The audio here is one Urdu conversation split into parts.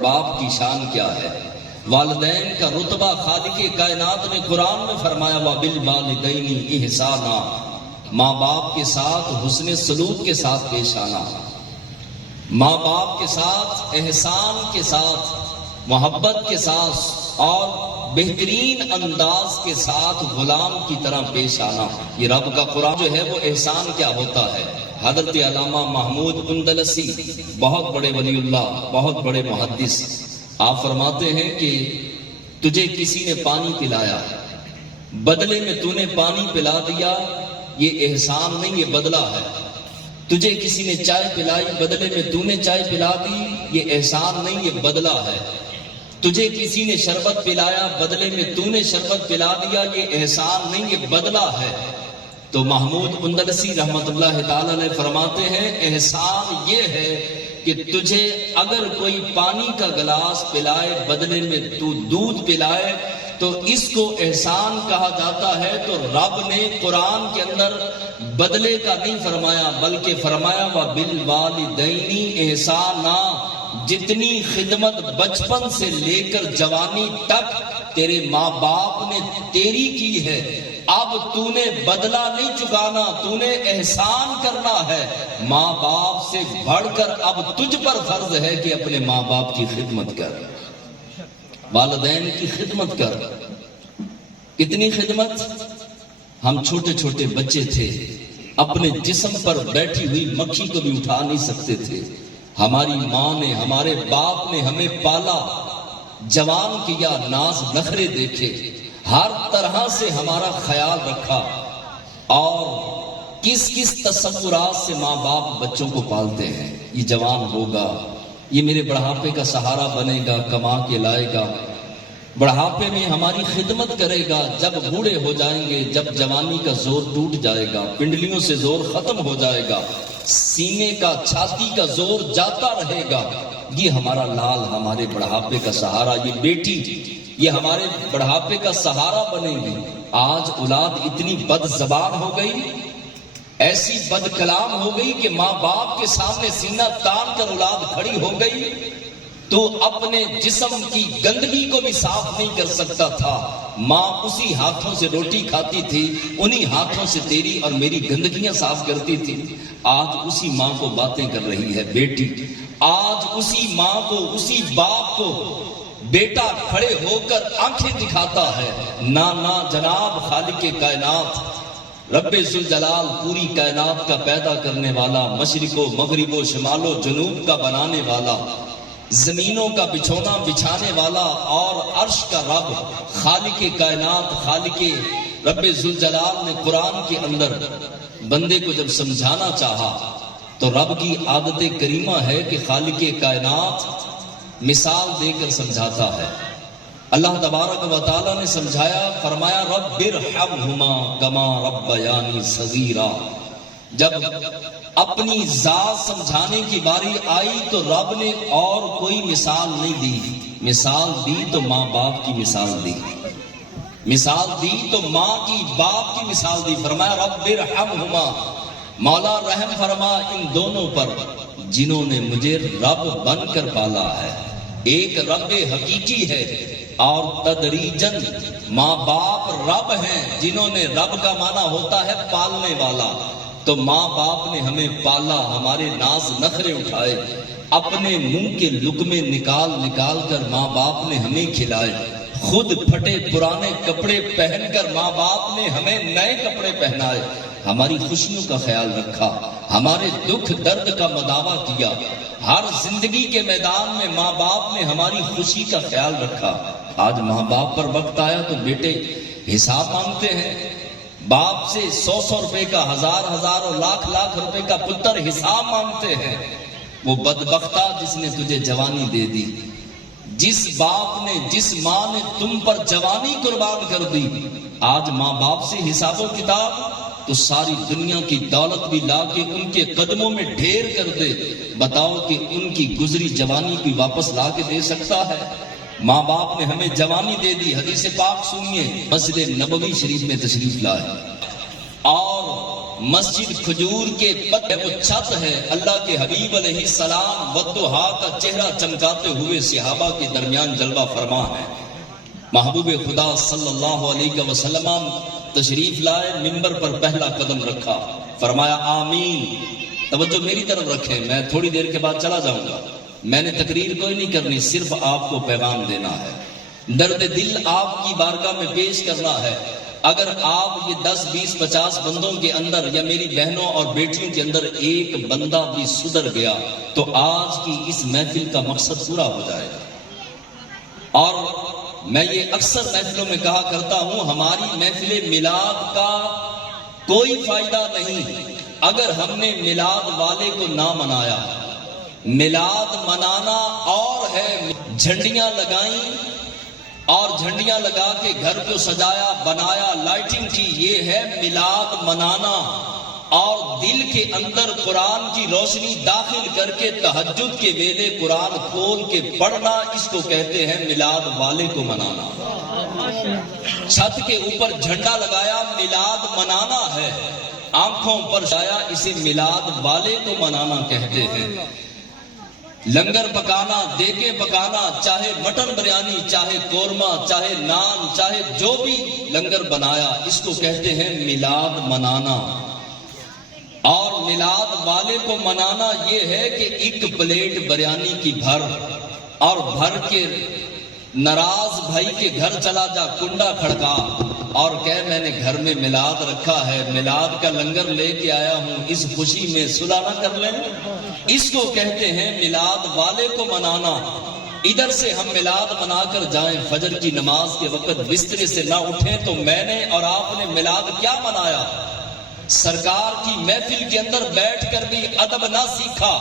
باپ کی شان کیا ہے؟ والدین کا رتبہ خالق کائنات نے قرآن میں فرمایا وَبِالْوَالِدَيْنِ إِحْسَانًا، ماں باپ کے ساتھ حسن سلوک کے ساتھ پیش آنا، ماں باپ کے ساتھ احسان کے ساتھ محبت کے ساتھ اور بہترین انداز کے ساتھ غلام کی طرح پیش آنا۔ یہ رب کا قرآن جو ہے وہ احسان کیا ہوتا ہے۔ حضرت علامہ محمود اندلسی بہت بڑے ولی اللہ، بہت بڑے محدث، آپ فرماتے ہیں کہ تجھے کسی نے پانی پلایا، بدلے میں تو نے پانی پلا دیا، یہ احسان نہیں، یہ بدلہ ہے۔ تجھے کسی نے چائے پلائی، بدلے میں تو نے چائے پلا دی، یہ احسان نہیں، یہ بدلہ ہے۔ تجھے کسی نے شربت پلایا، بدلے میں تو نے شربت پلا دیا، یہ احسان نہیں، یہ بدلہ ہے۔ تو محمود اندلسی رحمت اللہ تعالی علیہ فرماتے ہیں احسان یہ ہے کہ تجھے اگر کوئی پانی کا گلاس پلائے بدلے میں تو دودھ پلائے تو اس کو احسان کہا جاتا ہے۔ تو رب نے قرآن کے اندر بدلے کا نہیں فرمایا بلکہ فرمایا وَبِالْوَالِدَيْنِ إِحْسَانًا، جتنی خدمت بچپن سے لے کر جوانی تک تیرے ماں باپ نے تیری کی ہے، اب تو نے بدلہ نہیں چکانا، تو نے احسان کرنا ہے۔ ماں باپ سے بڑھ کر اب تجھ پر فرض ہے کہ اپنے ماں باپ کی خدمت کر، والدین کی خدمت کر۔ کتنی خدمت؟ ہم چھوٹے چھوٹے بچے تھے، اپنے جسم پر بیٹھی ہوئی مکھی کو بھی اٹھا نہیں سکتے تھے۔ ہماری ماں نے، ہمارے باپ نے ہمیں پالا، جوان کیا، ناز نخرے دیکھے، ہر طرح سے ہمارا خیال رکھا، اور کس کس تصورات سے ماں باپ بچوں کو پالتے ہیں۔ یہ جوان ہوگا، یہ میرے بڑھاپے کا سہارا بنے گا، کما کے لائے گا، بڑھاپے میں ہماری خدمت کرے گا، جب بوڑھے ہو جائیں گے، جب جوانی کا زور ٹوٹ جائے گا، پنڈلیوں سے زور ختم ہو جائے گا، سینے کا، چھاتی کا زور جاتا رہے گا، یہ ہمارا لال، ہمارے بڑھاپے کا سہارا، یہ بیٹی، یہ ہمارے بڑھاپے کا سہارا بنے گی۔ آج اولاد اتنی بد زبان ہو گئی، ایسی بد کلام ہو گئی کہ ماں باپ کے سامنے سینہ تان کر اولاد کھڑی ہو گئی تو اپنے جسم کی گندگی کو بھی صاف نہیں کر سکتا تھا۔ ماں اسی ہاتھوں سے روٹی کھاتی تھی، انہی ہاتھوں سے تیری اور میری گندگیاں صاف کرتی تھی۔ آج اسی ماں کو باتیں کر رہی ہے بیٹی، آج اسی ماں کو، اسی باپ کو بیٹا کھڑے ہو کر آنکھیں دکھاتا ہے۔ نا جناب، خالق کائنات رب ذوالجلال، پوری کائنات کا پیدا کرنے والا، مشرق و مغرب و شمال و جنوب کا بنانے والا، زمینوں کا بچھونا بچھانے والا اور عرش کا رب، خالق کائنات، خالق رب ذوالجلال نے قرآن کے اندر بندے کو جب سمجھانا چاہا تو رب کی عادت کریمہ ہے کہ خالق کائنات مثال دے کر سمجھاتا ہے۔ اللہ تبارک و تعالی نے سمجھایا، فرمایا رب ارحمہما کما ربیانی صغیرا۔ جب اپنی ذات سمجھانے کی باری آئی تو رب نے اور کوئی مثال نہیں دی، مثال دی تو ماں باپ کی مثال دی، مثال دی تو ماں کی، باپ کی مثال دی۔ فرمایا رب ارحمہما، مولا رحم فرما ان دونوں پر جنہوں نے مجھے رب بن کر پالا ہے۔ ایک رب حقیقی ہے اور تدریجن ماں باپ رب ہیں، جنہوں نے، رب کا معنی ہوتا ہے پالنے والا۔ تو ماں باپ نے ہمیں پالا، ہمارے ناز نخرے اٹھائے، اپنے منہ کے لقمے نکال نکال کر ماں باپ نے ہمیں کھلائے، خود پھٹے پرانے کپڑے پہن کر ماں باپ نے ہمیں نئے کپڑے پہنائے، ہماری خوشیوں کا خیال رکھا، ہمارے دکھ درد کا مداوع کیا، ہر زندگی کے میدان میں ماں باپ نے ہماری خوشی کا خیال رکھا۔ آج ماں باپ پر وقت آیا تو بیٹے حساب مانگتے ہیں، باپ سے 100 روپے کا، 1000 اور لاکھ روپے کا پتر حساب مانگتے ہیں۔ وہ بدبختہ جس نے تجھے جوانی دے دی، جس باپ نے، جس ماں نے تم پر جوانی قربان کر دی، آج ماں باپ سے حساب و کتاب تو ساری دنیا کی دولت بھی لا کے ان کے قدموں میں ڈھیر کر دے، بتاؤ کہ ان کی گزری جوانی کی واپس لا کے دے سکتا ہے؟ ماں باپ نے ہمیں جوانی دے دی۔ حدیث پاک سنیے، مسجد نبوی شریف میں تشریف لائے اور مسجد کھجور کے پتے وہ چھت ہے، اللہ کے حبیب علیہ السلام والضحا کا چہرہ چمکاتے ہوئے صحابہ کے درمیان جلوہ فرما ہے۔ محبوب خدا صلی اللہ علیہ وسلم تشریف لائے، منبر پر پہلا قدم رکھا، فرمایا آمین۔ توجہ میری طرف رکھیں، میں تھوڑی دیر کے بعد چلا جاؤں گا، میں نے تقریر کوئی نہیں کرنی، صرف آپ کو پیغام دینا ہے، درد دل آپ کی بارگاہ میں پیش کرنا ہے۔ اگر آپ یہ 10 20 50 بندوں کے اندر یا میری بہنوں اور بیٹیوں کے اندر ایک بندہ بھی سدھر گیا تو آج کی اس محفل کا مقصد پورا ہو جائے گا۔ اور میں یہ اکثر محفلوں میں کہا کرتا ہوں، ہماری محفل میلاد کا کوئی فائدہ نہیں اگر ہم نے میلاد والے کو نہ منایا۔ میلاد منانا اور ہے، جھنڈیاں لگائیں اور جھنڈیاں لگا کے گھر کو سجایا بنایا، لائٹنگ کی، یہ ہے میلاد منانا۔ اور دل کے اندر قرآن کی روشنی داخل کر کے تہجد کے ویلے قرآن کھول کے پڑھنا، اس کو کہتے ہیں میلاد والے کو منانا۔ چھت کے اوپر جھنڈا لگایا، میلاد منانا ہے، آنکھوں پر چھایا، اسے میلاد والے کو منانا کہتے ہیں۔ لنگر پکانا، دیگیں پکانا، چاہے مٹن بریانی، چاہے قورمہ، چاہے نان، چاہے جو بھی لنگر بنایا، اس کو کہتے ہیں میلاد منانا۔ اور میلاد والے کو منانا یہ ہے کہ ایک پلیٹ بریانی کی بھر اور بھر کے ناراض بھائی کے گھر چلا جا، کنڈا کھڑکا اور کہے میں نے گھر میں میلاد رکھا ہے، میلاد کا لنگر لے کے آیا ہوں، اس خوشی میں صلح نہ کر لیں، اس کو کہتے ہیں میلاد والے کو منانا۔ ادھر سے ہم میلاد منا کر جائیں، فجر کی نماز کے وقت بسترے سے نہ اٹھیں تو میں نے اور آپ نے میلاد کیا منایا؟ سرکار کی محفل کے اندر بیٹھ کر بھی ادب نہ سیکھا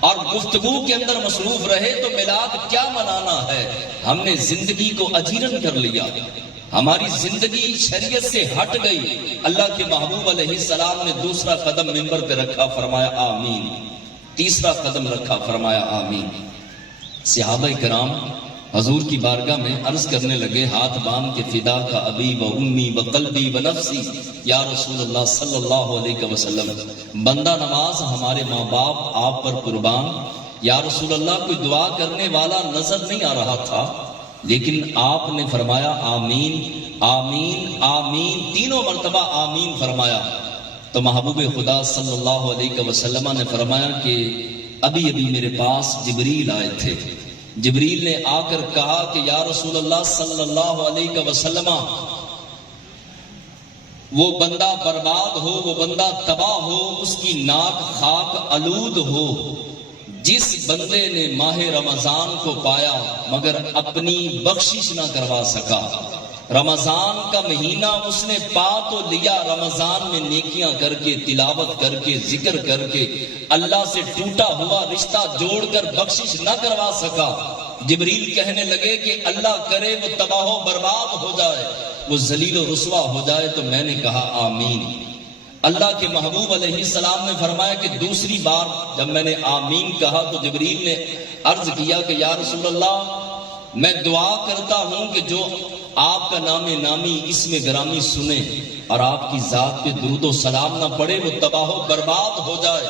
اور گفتگو کے اندر مصروف رہے تو میلاد کیا منانا ہے؟ ہم نے زندگی کو اجیرن کر لیا، ہماری زندگی شریعت سے ہٹ گئی۔ اللہ کے محبوب علیہ السلام نے دوسرا قدم منبر پہ رکھا، فرمایا آمین۔ تیسرا قدم رکھا، فرمایا آمین۔ صحابہ کرام حضور کی بارگاہ میں عرض کرنے لگے، ہاتھ باندھ کے فدا کا ابی و امی و قلبی و نفسی یا رسول اللہ صلی اللہ علیہ وسلم، بندہ نواز ہمارے ماں باپ آپ پر قربان۔ یا رسول اللہ کوئی دعا کرنے والا نظر نہیں آ رہا تھا، لیکن آپ نے فرمایا آمین آمین آمین، تینوں مرتبہ آمین فرمایا۔ تو محبوب خدا صلی اللہ علیہ وسلم نے فرمایا کہ ابھی ابھی میرے پاس جبریل آئے تھے، جبریل نے آ کر کہا کہ یا رسول اللہ صلی اللہ علیہ وسلم، وہ بندہ برباد ہو، وہ بندہ تباہ ہو، اس کی ناک خاک آلود ہو جس بندے نے ماہ رمضان کو پایا مگر اپنی بخشش نہ کروا سکا۔ رمضان کا مہینہ اس نے پا تو لیا، رمضان میں نیکیاں کر کے، تلاوت کر کے، ذکر کر کے، اللہ سے ٹوٹا ہوا رشتہ جوڑ کر بخشش نہ کروا سکا۔ جبریل کہنے لگے کہ اللہ کرے وہ تباہ و برباد ہو جائے، وہ ذلیل و رسوا ہو جائے۔ تو میں نے کہا آمین۔ اللہ کے محبوب علیہ السلام نے فرمایا کہ دوسری بار جب میں نے آمین کہا تو جبریل نے عرض کیا کہ یا رسول اللہ، میں دعا کرتا ہوں کہ جو آپ کا نام نامی اس میں گرامی سنے اور آپ کی ذات پہ درود و سلام نہ پڑے، وہ تباہ و برباد ہو جائے،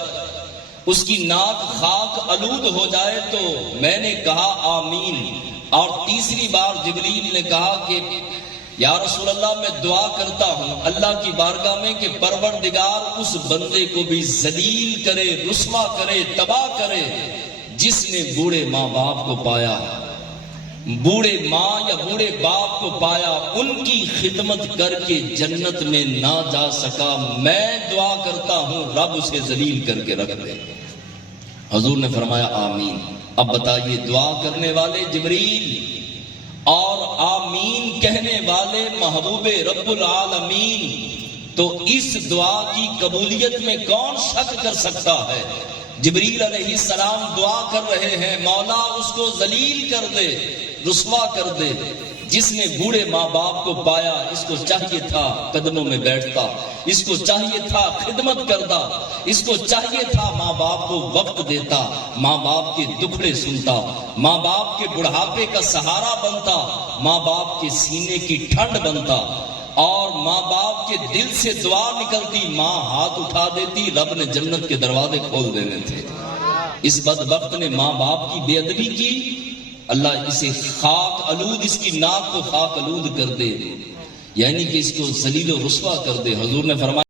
اس کی ناک خاک آلود ہو جائے۔ تو میں نے کہا آمین۔ اور تیسری بار جبریل نے کہا کہ یا رسول اللہ، میں دعا کرتا ہوں اللہ کی بارگاہ میں کہ پروردگار اس بندے کو بھی ذلیل کرے، رسوا کرے، تباہ کرے جس نے بوڑھے ماں باپ کو پایا، بوڑھے ماں یا بوڑھے باپ کو پایا، ان کی خدمت کر کے جنت میں نہ جا سکا۔ میں دعا کرتا ہوں رب اسے ذلیل کر کے رکھ دے۔ حضور نے فرمایا آمین۔ اب بتائیے، دعا کرنے والے جبریل اور آمین کہنے والے محبوب رب العالمین، تو اس دعا کی قبولیت میں کون شک کر سکتا ہے؟ جبریل علیہ السلام دعا کر رہے ہیں، مولا اس کو ذلیل کر دے، رسوا کر دے جس نے بوڑھے ماں باپ کو پایا۔ اس کو چاہیے تھا قدموں میں بیٹھتا، اس کو چاہیے تھا خدمت کرتا، اس کو چاہیے تھا ماں باپ کو وقت دیتا، ماں باپ کے دکھڑے سنتا، ماں باپ کے بڑھاپے کا سہارا بنتا، ماں باپ کے سینے کی ٹھنڈ بنتا۔ اور ماں باپ کے دل سے دعا نکلتی، ماں ہاتھ اٹھا دیتی، رب نے جنت کے دروازے کھول دینے تھے۔ اس بدبخت نے ماں باپ کی بے ادبی کی، اللہ اسے خاک آلود، اس کی ناک کو خاک آلود کر دے، یعنی کہ اس کو ذلیل و رسوا کر دے۔ حضور نے فرمایا